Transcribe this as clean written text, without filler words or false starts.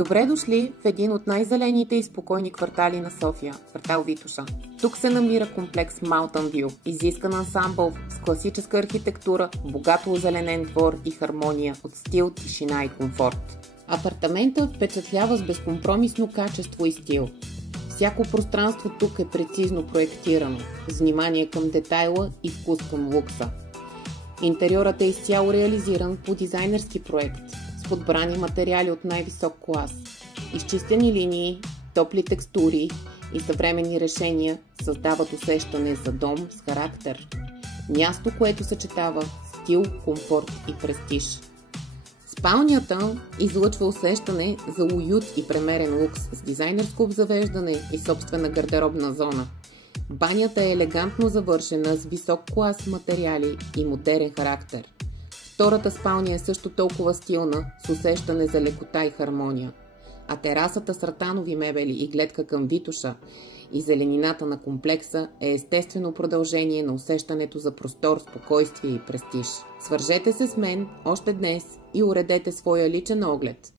Добре дошли в един от най-зелените и спокойни квартали на София, квартал Витоша. Тук се намира комплекс Mountain View, изискан ансамбъл с класическа архитектура, богато озеленен двор и хармония от стил, тишина и комфорт. Апартаментът впечатлява с безкомпромисно качество и стил. Всяко пространство тук е прецизно проектирано, с внимание към детайла и вкус към лукса. Интериорът е изцяло реализиран по дизайнерски проект, с подбрани материали от най-висок клас, изчистени линии, топли текстури и съвременни решения създават усещане за дом с характер. Място, което съчетава стил, комфорт и престиж. Спалнята излъчва усещане за уют и премерен лукс с дизайнерско обзавеждане и собствена гардеробна зона. Банята е елегантно завършена с висок клас материали и модерен характер. Втората спалня е също толкова стилна, с усещане за лекота и хармония. А терасата с ратанови мебели и гледка към Витоша и зеленината на комплекса е естествено продължение на усещането за простор, спокойствие и престиж. Свържете се с мен още днес и уредете своя личен оглед.